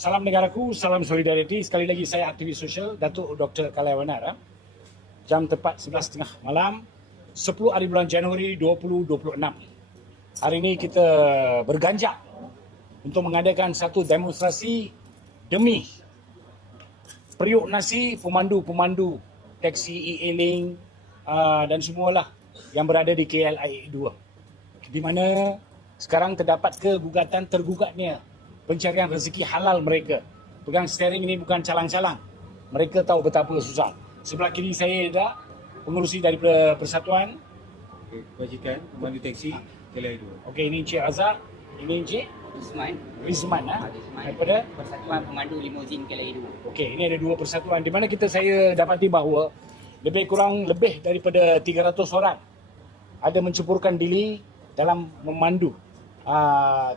Salam negaraku, salam solidariti. Sekali lagi saya aktivis sosial Datuk Dr. Kalai Wanar. Jam tepat 11.30 malam 10 hari bulan Januari 2026. Hari ini kita berganjak untuk mengadakan satu demonstrasi demi periuk nasi pemandu-pemandu taksi e-hailing dan semualah yang berada di KLIA 2, di mana sekarang terdapat kegugatan tergugatnya pencarian rezeki halal mereka. Pegang steering ini bukan calang-calang. Mereka tahu betapa susah. Sebelah kiri saya ada pengurusi daripada Persatuan Kebajikan Pemandu Taksi KLIA 2. Okey, ini Encik Razak, ini Encik Rizman daripada Persatuan Pemandu Limousine KLIA 2. Okey, ini ada dua persatuan di mana saya dapati bahawa lebih daripada 300 orang ada menceburkan diri dalam memandu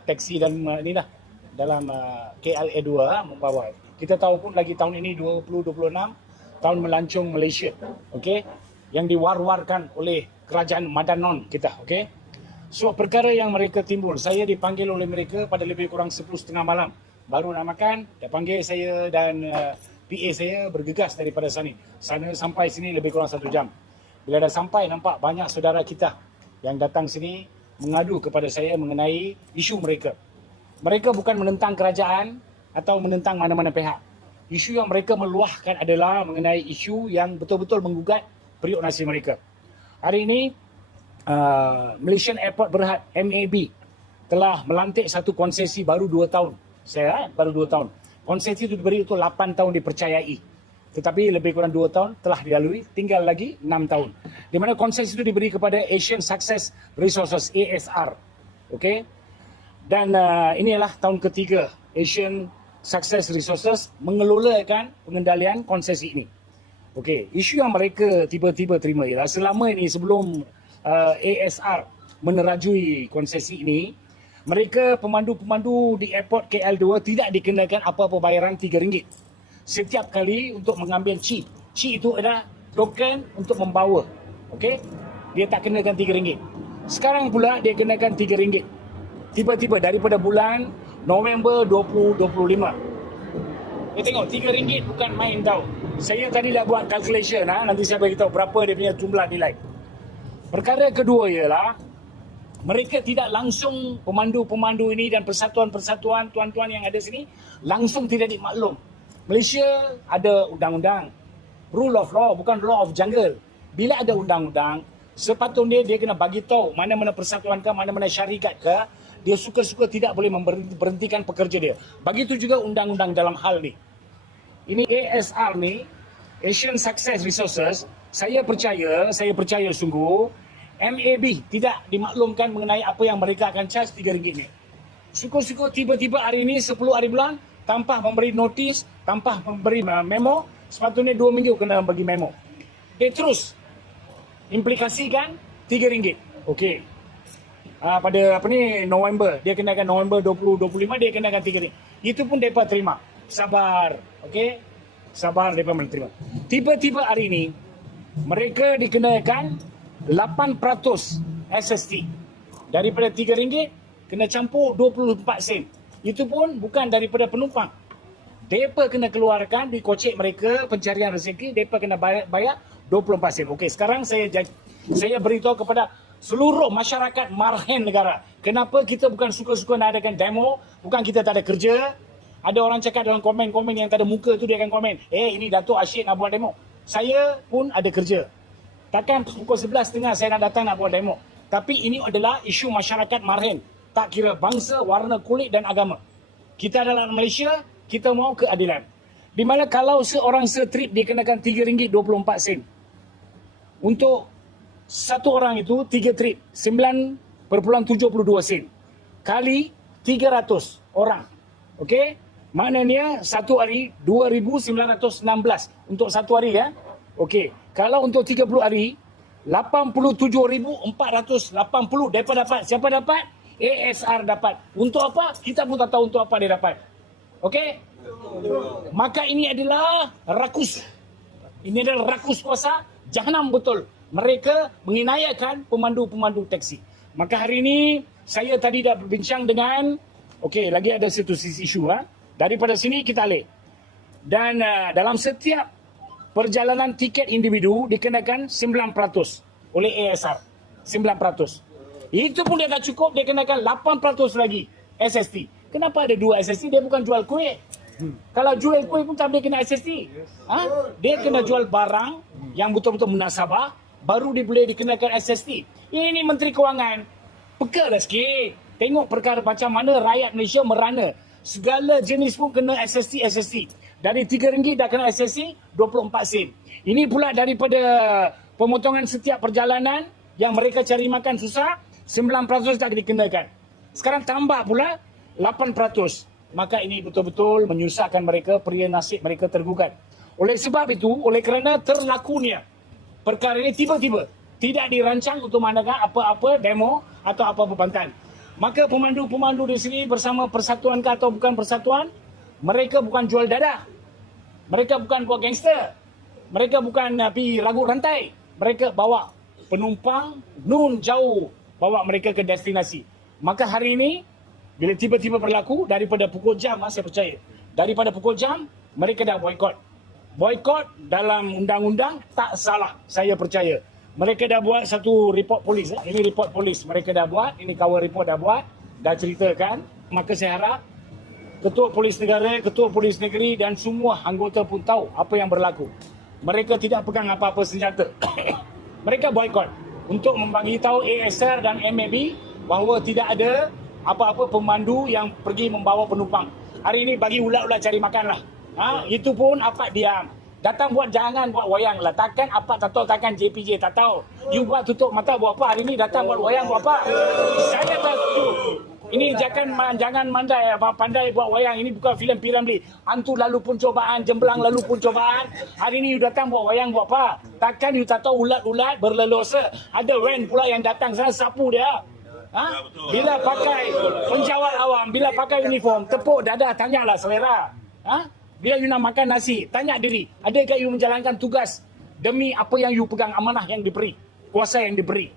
taksi dan inilah dalam KLIA 2 membawa. Kita tahu pun lagi tahun ini 2026 tahun melancong Malaysia. Okey, yang diwar-warkan oleh kerajaan Madanon kita, okey. So perkara yang mereka timbul, saya dipanggil oleh mereka pada lebih kurang 10.30 malam. Baru nak makan, dia panggil saya dan PA saya bergegas daripada sana sampai sini lebih kurang 1 jam. Bila dah sampai, nampak banyak saudara kita yang datang sini mengadu kepada saya mengenai isu mereka. Mereka bukan menentang kerajaan atau menentang mana-mana pihak. Isu yang mereka meluahkan adalah mengenai isu yang betul-betul menggugat periuk nasi mereka. Hari ini Malaysian Airport Berhad MAB telah melantik satu konsesi baru 2 tahun. Baru 2 tahun. Konsesi itu diberi untuk 8 tahun dipercayai. Tetapi lebih kurang 2 tahun telah dilalui, tinggal lagi 6 tahun. Di mana konsesi itu diberi kepada Asian Success Resources ASR. Okey. Dan inilah tahun ketiga Asian Success Resources mengelolakan pengendalian konsesi ini. Okey, isu yang mereka tiba-tiba terima ialah selama ini sebelum ASR menerajui konsesi ini, mereka pemandu-pemandu di airport KL2 tidak dikenakan apa-apa bayaran RM3 setiap kali untuk mengambil chip. Chip itu adalah token untuk membawa. Okey, dia tak kenakan RM3. Sekarang pula dia kenakan RM3. Tiba-tiba daripada bulan November 2025. Dia tengok RM3 bukan main tau. Saya tadi dah buat calculation, nanti saya beritahu berapa dia punya jumlah nilai. Perkara kedua ialah mereka tidak langsung, pemandu-pemandu ini dan persatuan-persatuan tuan-tuan yang ada sini langsung tidak dimaklum. Malaysia ada undang-undang, rule of law, bukan law of jungle. Bila ada undang-undang, sepatutnya dia kena bagi tahu mana-mana persatuan ke, mana-mana syarikat ke, dia suka-suka tidak boleh memberhentikan pekerja dia. Begitu juga undang-undang dalam hal ni. Ini ASR ni, Asian Success Resources, saya percaya sungguh MAB tidak dimaklumkan mengenai apa yang mereka akan charge RM3 ni. Syukur-syukur tiba-tiba hari ini 10 hari bulan tanpa memberi notis, tanpa memberi memo, sepatutnya 2 minggu kena bagi memo. Dia terus implikasikan RM3. Okey. Pada November, dia kenakan November 2025 dia kenakan RM3. Itu pun mereka terima. Sabar, okey? Sabar mereka menerima. Tiba-tiba hari ini mereka dikenakan 8% SST. Daripada RM3 kena campur 24 sen. Itu pun bukan daripada penumpang. Mereka kena keluarkan di kocek mereka pencarian rezeki, mereka kena bayar 24 sen. Okey, sekarang saya beritahu kepada seluruh masyarakat marhen negara. Kenapa kita bukan suka-suka nak adakan demo, bukan kita tak ada kerja. Ada orang cakap dalam komen-komen yang tak ada muka tu dia akan komen, ini Datuk Asyik nak buat demo. Saya pun ada kerja. Takkan pukul 11.30 saya nak datang nak buat demo. Tapi ini adalah isu masyarakat marhen. Tak kira bangsa, warna kulit dan agama. Kita adalah Malaysia, kita mahu keadilan. Di mana kalau seorang setrip dikenakan RM3.24. Untuk satu orang itu 3 trip 9.72 sen kali 300 orang. Okey, maknanya satu hari 2,916 untuk satu hari ya. Okey, kalau untuk 30 hari 87,480 dapat. Siapa dapat? ASR dapat. Untuk apa? Kita pun tak tahu untuk apa dia dapat. Okey, maka ini adalah rakus. Ini adalah rakus kuasa jahanam betul. Mereka menginaikan pemandu-pemandu taksi. Maka hari ini saya tadi dah berbincang dengan, okey, lagi ada satu sisi isu Daripada sini kita alih. Dan dalam setiap perjalanan tiket individu dikenakan 9% oleh ASR. 9%. Itu pun dia tak cukup, dia kenakan 8% lagi SST. Kenapa ada 2 SST? Dia bukan jual kuih. Kalau jual kuih pun tak boleh kena SST. Dia kena jual barang yang betul-betul munasabah, baru dia boleh dikenakan SST. Ini Menteri Kewangan, peka dah sikit. Tengok perkara macam mana rakyat Malaysia merana. Segala jenis pun kena SST. Dari RM3 dah kena SST 24 sen. Ini pula daripada pemotongan setiap perjalanan yang mereka cari makan susah, 9% tak dikenakan. Sekarang tambah pula 8%. Maka ini betul-betul menyusahkan mereka, peria nasib mereka tergugat. Oleh sebab itu, oleh kerana terlakunya perkara ini tiba-tiba, tidak dirancang untuk mengadakan apa-apa demo atau apa-apa bantahan. Maka pemandu-pemandu di sini bersama persatuan ke atau bukan persatuan, mereka bukan jual dadah. Mereka bukan buat gangster. Mereka bukan pergi ragut rantai. Mereka bawa penumpang nun jauh, bawa mereka ke destinasi. Maka hari ini, bila tiba-tiba berlaku, daripada pukul jam, saya percaya, daripada pukul jam, mereka dah boykot. Boykot dalam undang-undang tak salah, saya percaya. Mereka dah buat satu report polis. Ini report polis. Mereka dah buat, ini cover report dah buat, dah ceritakan. Maka saya harap Ketua Polis Negara, Ketua Polis Negeri dan semua anggota pun tahu apa yang berlaku. Mereka tidak pegang apa-apa senjata. Mereka boykot untuk membagi tahu ASR dan MAB bahawa tidak ada apa-apa pemandu yang pergi membawa penumpang. Hari ini bagi ulat-ulat cari makan lah. Itu pun apa diam. Datang buat jangan buat wayang lah. Takkan apa tak tahu, takkan JPJ tak tahu. You buat tutup mata buat apa? Hari ini datang buat wayang buat apa? Saya tak setuju. Ini jangan pandai buat wayang. Ini bukan filem P.Ramlee. Hantu lalu pun cobaan, Jembelang lalu pun cobaan. Hari ini you datang buat wayang buat apa? Takkan you tak tahu ulat-ulat berlelosa. Ada van pula yang datang sana sapu dia. Bila pakai penjawat awam, bila pakai uniform, tepuk dada, tanyalah selera. Bila you nak makan nasi, tanya diri, adakah you menjalankan tugas demi apa yang you pegang, amanah yang diberi, kuasa yang diberi.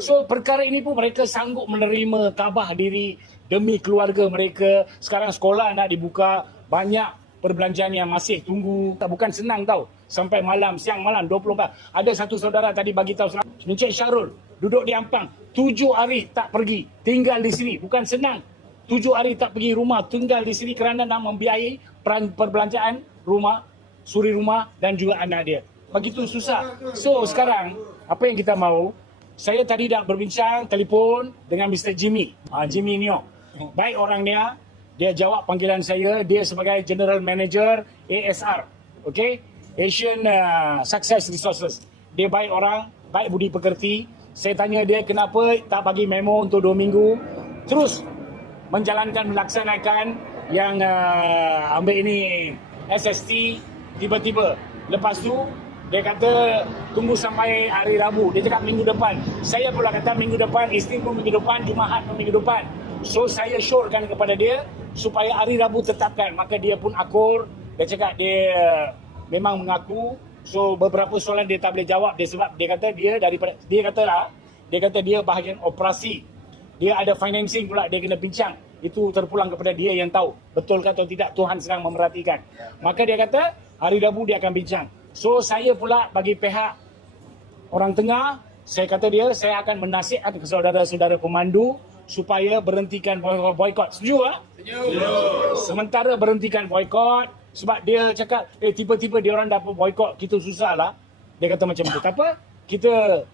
So perkara ini pun mereka sanggup menerima, tabah diri demi keluarga mereka. Sekarang sekolah nak dibuka, banyak perbelanjaan yang masih tunggu. Bukan senang tau, sampai malam, siang malam 24. Ada satu saudara tadi bagi tahu, Encik Syarul duduk di Ampang 7 hari tak pergi, tinggal di sini. Bukan senang, 7 hari tak pergi rumah, tinggal di sini kerana nak membiayai perbelanjaan rumah, suri rumah dan juga anak dia. Begitu susah. So sekarang apa yang kita mahu, saya tadi dah berbincang telefon dengan Mr. Jimmy, Jimmy Nyo. Baik orang dia jawab panggilan saya. Dia sebagai General Manager ASR, okay? Asian Success Resources. Dia baik orang, baik budi pekerti. Saya tanya dia kenapa tak bagi memo untuk 2 minggu, terus melaksanakan yang ambil ini SST tiba-tiba. Lepas tu dia kata tunggu sampai hari Rabu. Dia cakap minggu depan. Saya pula kata minggu depan, Isnin pun minggu depan, Jumaat pun minggu depan. So saya syorkan kepada dia supaya hari Rabu tetapkan. Maka dia pun akur. Dia cakap dia memang mengaku. So beberapa soalan dia tak boleh jawab. Dia sebab dia kata dia kata dia bahagian operasi. Dia ada financing pula, dia kena bincang. Itu terpulang kepada dia yang tahu. Betul atau tidak Tuhan sedang memerhatikan. Maka dia kata hari Rabu dia akan bincang. So saya pula bagi pihak orang tengah, saya kata dia, saya akan menasihat ke saudara-saudara pemandu supaya berhentikan boykot. Setuju tak? Setuju. Sementara berhentikan boykot, sebab dia cakap tiba-tiba dia orang dapat boykot, kita susah lah. Dia kata macam tu. Tak apa, kita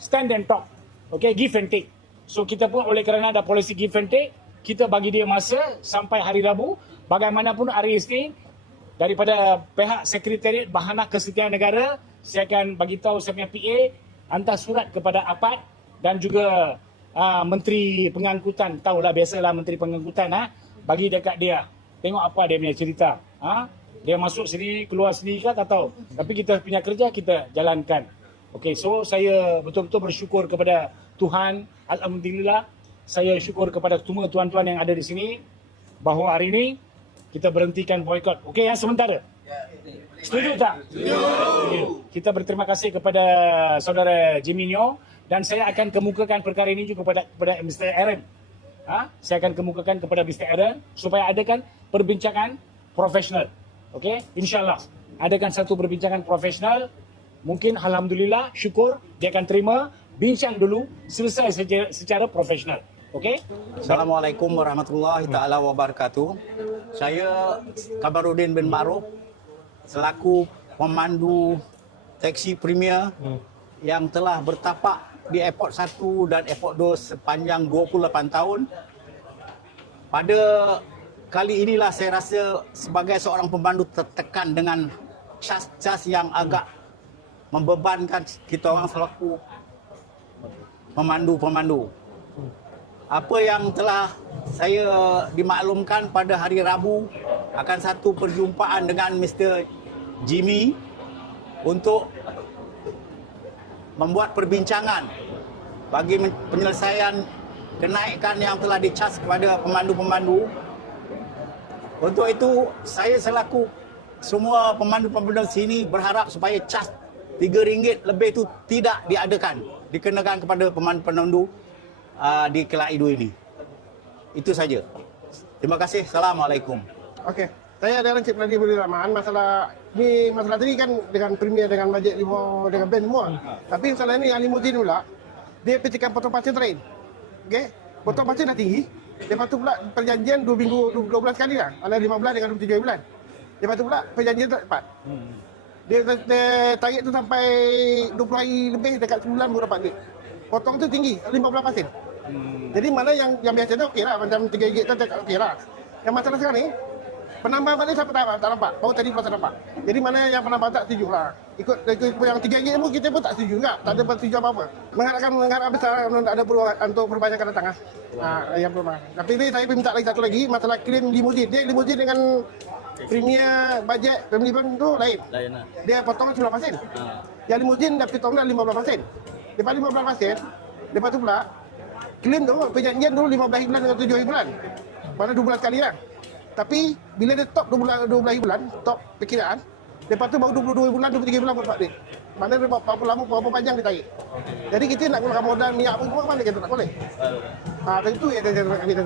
stand and talk. Okay, give and take. So kita pun oleh kerana ada polisi give and take, kita bagi dia masa sampai hari Rabu. Bagaimanapun hari Isnin, daripada pihak Sekretariat Bahanah Kesetiaan Negara, saya akan bagi tahu saya punya PA hantar surat kepada APAD dan juga Menteri Pengangkutan. Tahulah biasalah Menteri Pengangkutan, bagi dekat dia. Tengok apa dia punya cerita. Dia masuk sini, keluar sini ke tak tahu. Tapi kita punya kerja kita jalankan. Okey, so saya betul-betul bersyukur kepada Tuhan. Alhamdulillah, saya syukur kepada semua tuan-tuan yang ada di sini bahawa hari ini kita berhentikan boykot. Okey, yang sementara. Setuju tak? Setuju. Kita berterima kasih kepada saudara Jimmy Nyo dan saya akan kemukakan perkara ini juga kepada Mr. Aaron. saya akan kemukakan kepada Mr. Aaron supaya adakan perbincangan profesional. Okey, insyaAllah adakan satu perbincangan profesional. Mungkin alhamdulillah, syukur dia akan terima, bincang dulu, selesai secara profesional. Okey? Assalamualaikum warahmatullahi taala wabarakatuh. Saya Kabarudin bin Ma'ruf selaku pemandu teksi Premier yang telah bertapak di Airport 1 dan Airport 2 sepanjang 28 tahun. Pada kali inilah saya rasa sebagai seorang pemandu tertekan dengan cas-cas yang agak membebankan kita orang selaku pemandu-pemandu. Apa yang telah saya dimaklumkan pada hari Rabu akan satu perjumpaan dengan Mr. Jimmy untuk membuat perbincangan bagi penyelesaian kenaikan yang telah dicas kepada pemandu-pemandu. Untuk itu, saya selaku semua pemandu-pemandu sini berharap supaya cas RM3 lebih itu tidak diadakan, dikenakan kepada pemandu-pemandu di Kelai Idu ini. Itu saja. Terima kasih. Assalamualaikum. Okey, saya ada Encik Pradik Budi Rahman. Masalah tadi kan dengan Premier, dengan bajet limo, dengan band semua. Tapi masalah ni yang limutin pula, dia petikan potong pasir train. Okey, potong pasir dah tinggi. Lepas tu pula perjanjian 2 minggu, 2 bulan sekali lah. Ada 15 dengan 27 bulan. Lepas tu pula perjanjian tak tepat. Dia tarik tu sampai 20 hari lebih, dekat sebulan baru dapat duit. Potong tu tinggi, 15%. Jadi mana yang biasa tu okey lah, macam RM3 tu tak okey lah. Yang masalah sekarang ni, penambang balik siapa tak nampak. Baru tadi pasal nampak. Jadi mana yang penambang tak setuju lah. Ikut yang RM3 pun kita pun tak setuju juga. Tak ada setuju apa-apa. Mengharap besar ada peluang untuk perbaikan datang lah. Yang pertama. Tapi ni saya minta lagi satu lagi, masalah klaim limusin. Dia limusin dengan Premier, bajet, family band tu lain. Dia potong 9%. Yang limusin dah potong dah 15%. Lepas 15%, lepas tu pula klaim tu perjanjian dulu 15 bulan dengan 7 bulan. Mana 2 bulan sekali lah. Tapi bila dia top 12 bulan, top perkiraan, lepas tu baru 22 bulan, 23 bulan dapat duit. Mana dia berapa lama, berapa panjang dia tarik. Jadi kita nak gunakan modal minyak pun semua, mana kita tak boleh. Itu yang dia